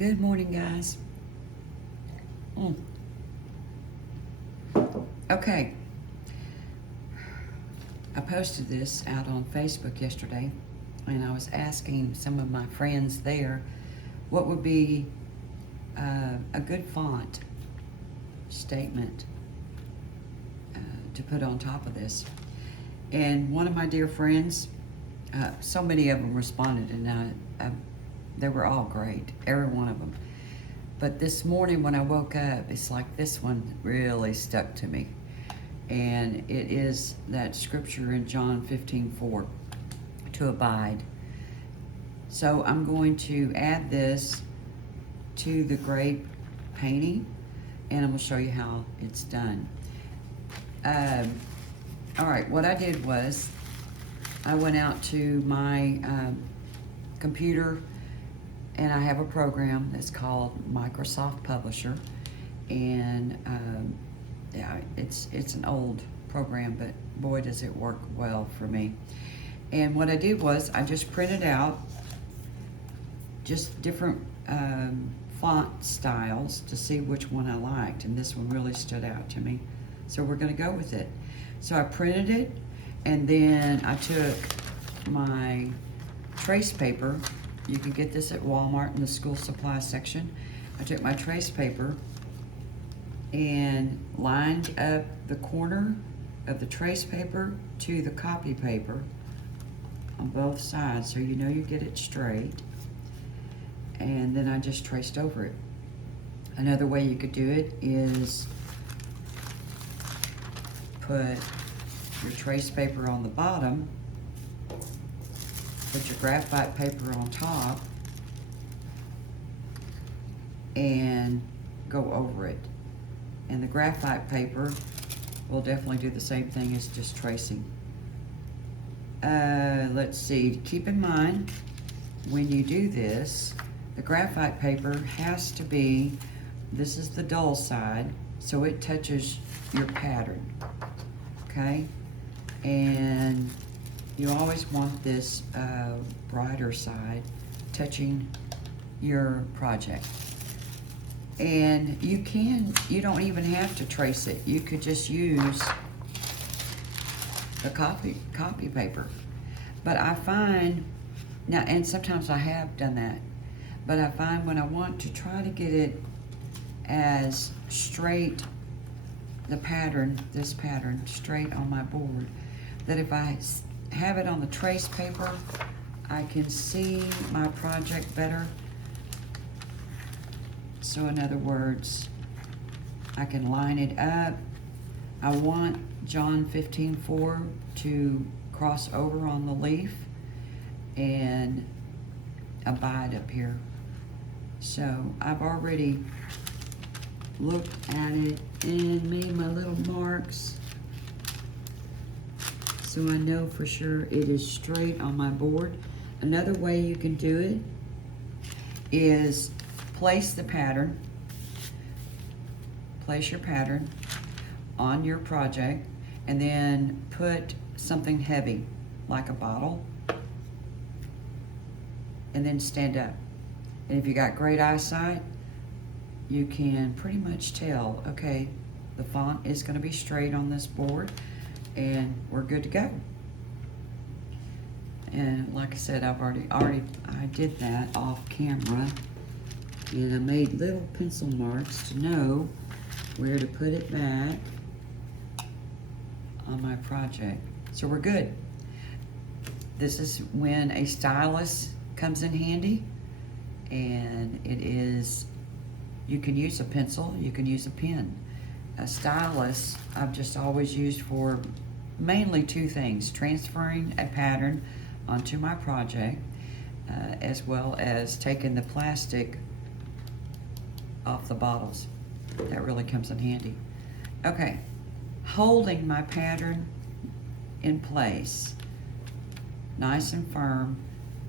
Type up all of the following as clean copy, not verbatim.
Good morning, guys. Okay, I posted this out on Facebook yesterday, and I was asking some of my friends there what would be a good font statement to put on top of this. And one of my dear friends, so many of them responded, and they were all great, every one of them. But this morning when I woke up, it's like this one really stuck to me. And it is that scripture in John 15:4, to abide. So I'm going to add this to the grape painting, and I'm going to show you how it's done. All right, what I did was I went out to my computer, and I have a program that's called Microsoft Publisher, and yeah, it's an old program, but boy does it work well for me. And what I did was I just printed out just different font styles to see which one I liked, and this one really stood out to me, so we're going to go with it. So I printed it, and then I took my trace paper. You can get this at Walmart in the school supply section. I took my trace paper and lined up the corner of the trace paper to the copy paper on both sides, so you know you get it straight. And then I just traced over it. Another way you could do it is put your trace paper on the bottom, put your graphite paper on top, and go over it. And the graphite paper will definitely do the same thing as just tracing. Let's see, keep in mind when you do this, the graphite paper has to be, this is the dull side, so it touches your pattern, okay? And you always want this brighter side touching your project. And you don't even have to trace it. You could just use the copy paper. But I find, now, and sometimes I have done that, but I find when I want to try to get it as straight, the pattern, this pattern, straight on my board, that if I have it on the trace paper, I can see my project better. So in other words, I can line it up. I want John 15:4 to cross over on the leaf and abide up here. So I've already looked at it and made my little marks, so I know for sure it is straight on my board. Another way you can do it is place your pattern on your project, and then put something heavy like a bottle, and then stand up. And if you got great eyesight, you can pretty much tell, okay, the font is going to be straight on this board, and we're good to go. And like I said, I did that off camera, and I made little pencil marks to know where to put it back on my project. So we're good. This is when a stylus comes in handy, and it is, you can use a pencil, you can use a pen. A stylus I've just always used for mainly two things: transferring a pattern onto my project, as well as taking the plastic off the bottles. That really comes in handy. Okay, holding my pattern in place, nice and firm.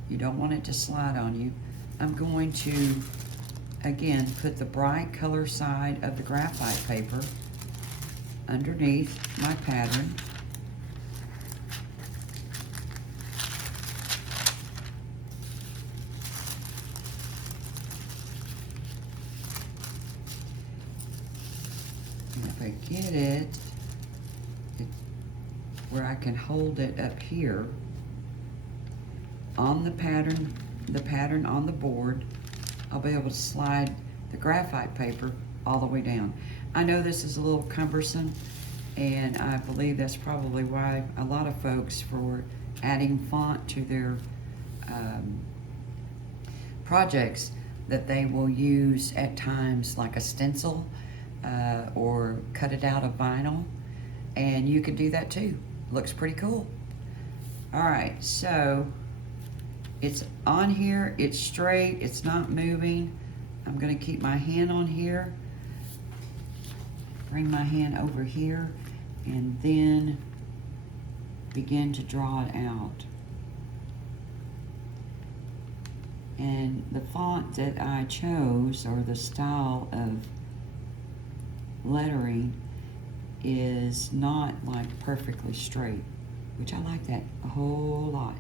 You don't want it to slide on you. I'm going to, again, put the bright color side of the graphite paper underneath my pattern. if I get it where I can hold it up here on the pattern on the board, I'll be able to slide the graphite paper all the way down. I know this is a little cumbersome, and I believe that's probably why a lot of folks, for adding font to their projects, that they will use at times like a stencil or cut it out of vinyl, and you can do that too. Looks pretty cool. All right, so it's on here, it's straight, it's not moving. I'm gonna keep my hand on here, bring my hand over here, and then begin to draw it out. And the font that I chose, or the style of lettering, is not like perfectly straight, which I like that a whole lot.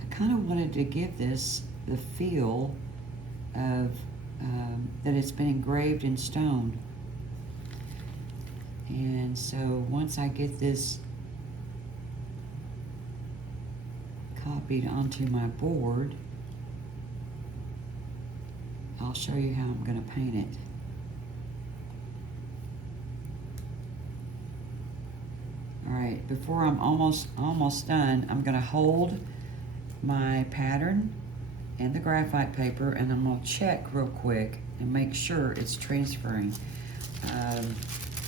I kind of wanted to give this the feel of that it's been engraved in stone. And so once I get this copied onto my board, I'll show you how I'm going to paint it. All right, before I'm almost done, I'm going to hold my pattern and the graphite paper, and I'm going to check real quick and make sure it's transferring.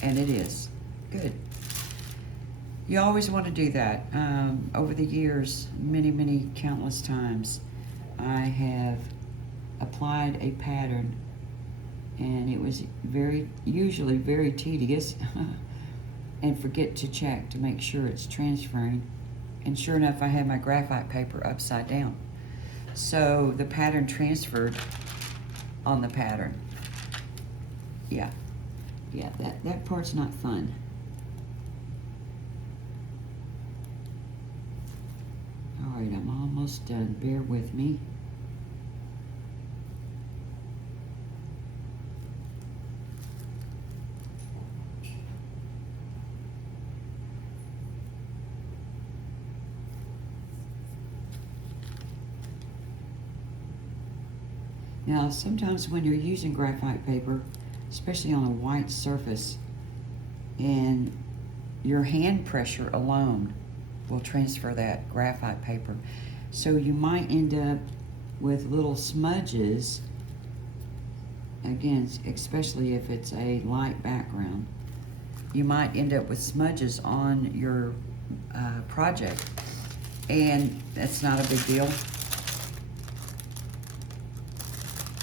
And it is. Good. You always want to do that. Over the years, many countless times, I have applied a pattern, and it was usually very tedious, and forget to check to make sure it's transferring. And sure enough, I had my graphite paper upside down. So the pattern transferred on the pattern. Yeah, that part's not fun. All right, I'm almost done. Bear with me. Now, sometimes when you're using graphite paper, especially on a white surface, and your hand pressure alone will transfer that graphite paper. So you might end up with little smudges, again, especially if it's a light background. You might end up with smudges on your project, and that's not a big deal.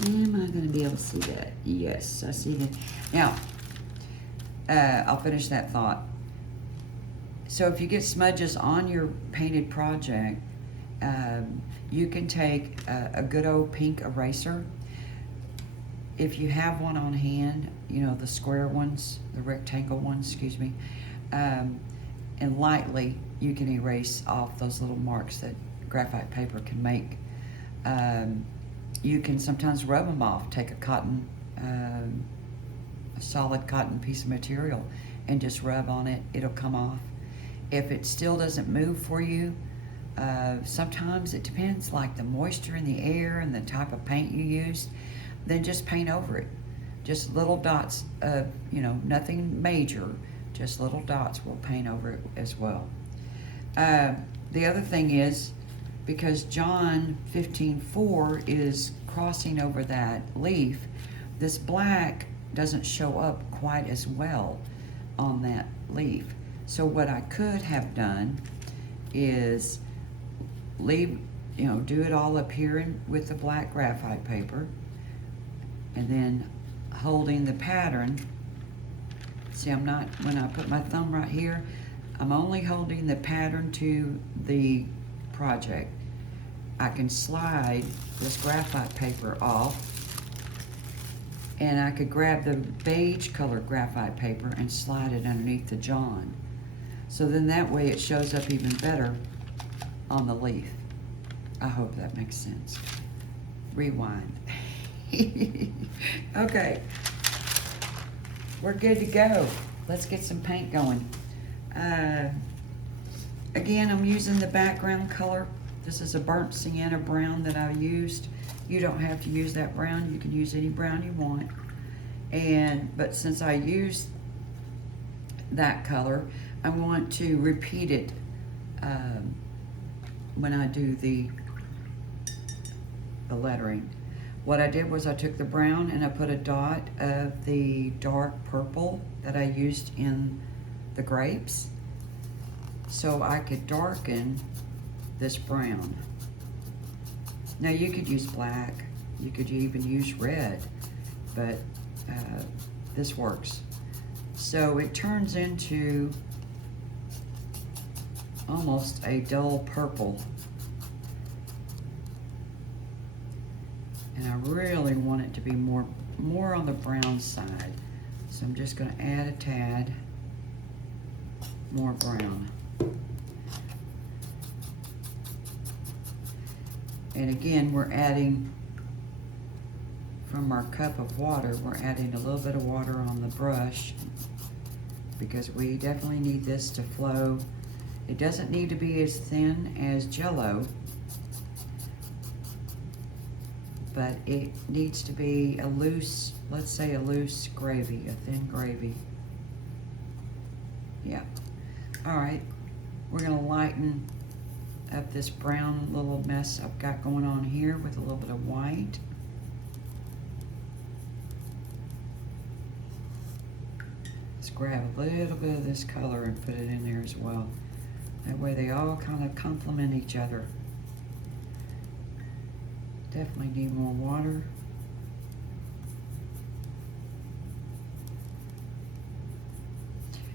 Am I going to be able to see that? Yes, I see that. Now, I'll finish that thought. So if you get smudges on your painted project, you can take a good old pink eraser. If you have one on hand, you know, the square ones, the rectangle ones, excuse me, and lightly you can erase off those little marks that graphite paper can make. You can sometimes rub them off. Take a solid cotton piece of material and just rub on it. It'll come off. If it still doesn't move for you, sometimes it depends, like the moisture in the air and the type of paint you used, then just paint over it. Just little dots of, you know, nothing major, just little dots will paint over it as well. The other thing is, because John 15:4 is crossing over that leaf, this black doesn't show up quite as well on that leaf. So what I could have done is leave, you know, do it all up here with the black graphite paper, and then holding the pattern. See, I'm not, when I put my thumb right here, I'm only holding the pattern to the project. I can slide this graphite paper off, and I could grab the beige colored graphite paper and slide it underneath the John. So then that way it shows up even better on the leaf. I hope that makes sense. Rewind. Okay. we're good to go. Let's get some paint going. Again, I'm using the background color. This is a burnt sienna brown that I used. You don't have to use that brown. You can use any brown you want. But since I used that color, I want to repeat it when I do the lettering. What I did was I took the brown and I put a dot of the dark purple that I used in the grapes so I could darken this brown. Now you could use black, you could even use red, but this works. So it turns into almost a dull purple. And I really want it to be more on the brown side. So I'm just going to add a tad more brown. And again, we're adding from our cup of water, we're adding a little bit of water on the brush because we definitely need this to flow. It doesn't need to be as thin as Jell-O, but it needs to be a loose, let's say a loose gravy, a thin gravy. Yeah. All right, we're gonna lighten up this brown little mess I've got going on here with a little bit of white. Let's grab a little bit of this color and put it in there as well. That way they all kind of complement each other. Definitely need more water.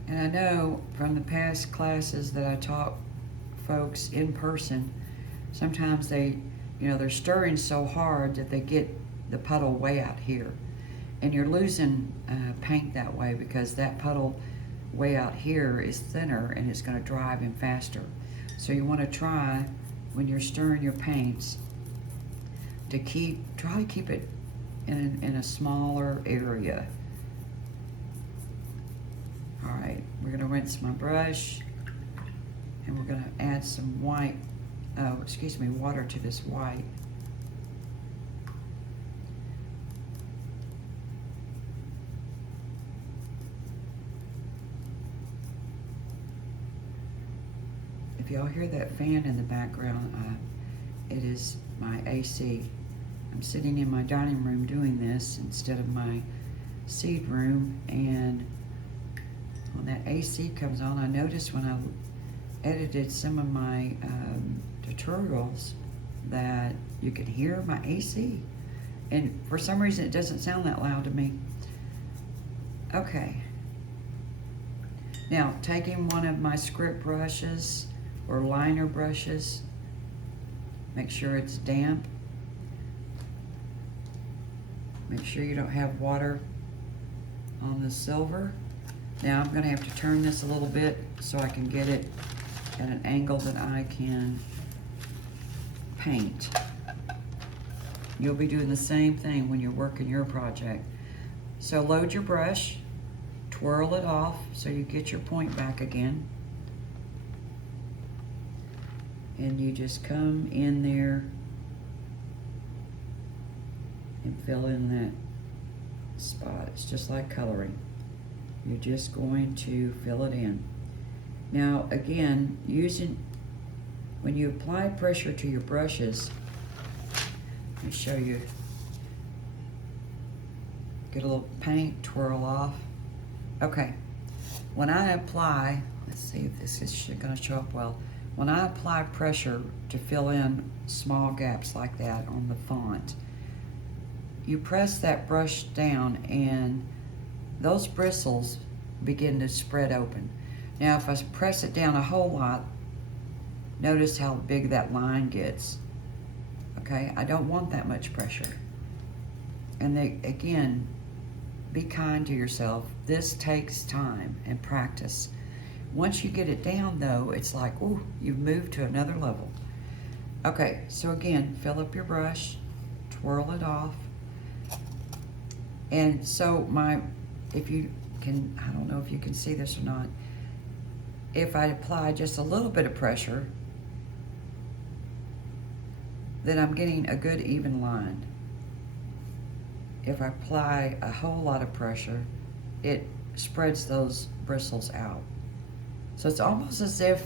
And I know from the past classes that I taught folks in person, sometimes they, they're stirring so hard that they get the puddle way out here. And you're losing paint that way because that puddle way out here is thinner and it's going to dry even faster. So you want to try, when you're stirring your paints, to try to keep it in a smaller area. All right, we're going to rinse my brush and we're going to add some water to this white. If y'all hear that fan in the background, it is my AC. I'm sitting in my dining room doing this instead of my seed room, and when that AC comes on, I noticed when I edited some of my tutorials that you could hear my AC, and for some reason it doesn't sound that loud to me. Okay, now taking one of my script brushes or liner brushes, make sure it's damp. Make sure you don't have water on the silver. Now I'm going to have to turn this a little bit so I can get it at an angle that I can paint. You'll be doing the same thing when you're working your project. So load your brush, twirl it off so you get your point back again. And you just come in there and fill in that spot. It's just like coloring. You're just going to fill it in. Now again, when you apply pressure to your brushes, let me show you. Get a little paint, twirl off. Okay, when I apply, let's see if this is gonna show up well. When I apply pressure to fill in small gaps like that on the font, you press that brush down and those bristles begin to spread open. Now if I press it down a whole lot, notice how big that line gets. Okay, I don't want that much pressure. And again, be kind to yourself. This takes time and practice. Once you get it down though, it's like, ooh, you've moved to another level. Okay, so again, fill up your brush, twirl it off. And so if you I don't know if you can see this or not. If I apply just a little bit of pressure, then I'm getting a good even line. If I apply a whole lot of pressure, it spreads those bristles out. So it's almost as if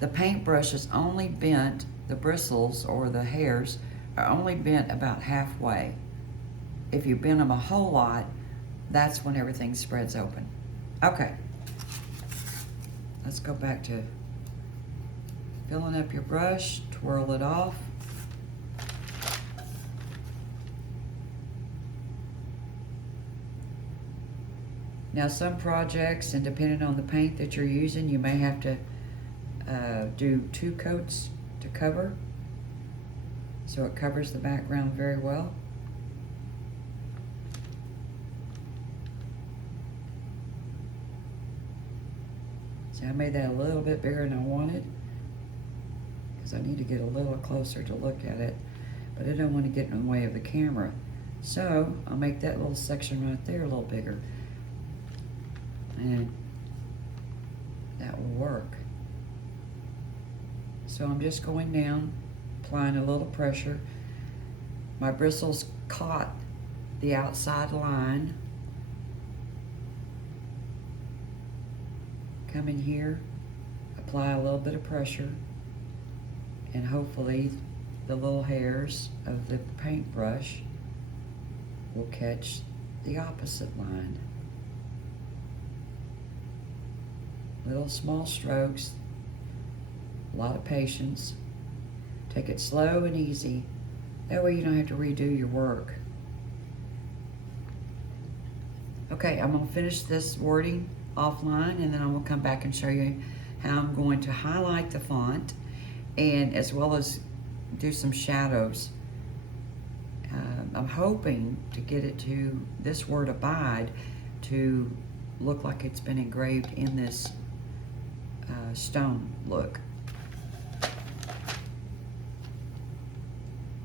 the paintbrush is only bent, the bristles or the hairs are only bent about halfway. If you bend them a whole lot, that's when everything spreads open. Okay, let's go back to filling up your brush, twirl it off. Now some projects, and depending on the paint that you're using, you may have to do 2 coats to cover, so it covers the background very well. See, I made that a little bit bigger than I wanted because I need to get a little closer to look at it, but I don't want to get in the way of the camera. So I'll make that little section right there a little bigger, and that will work. So I'm just going down, applying a little pressure. My bristles caught the outside line. Come in here, apply a little bit of pressure, and hopefully the little hairs of the paintbrush will catch the opposite line. Little small strokes, a lot of patience. Take it slow and easy. That way you don't have to redo your work. Okay, I'm gonna finish this wording offline, and then I'm gonna come back and show you how I'm going to highlight the font, and as well as do some shadows. I'm hoping to get it to this word abide to look like it's been engraved in this stone look.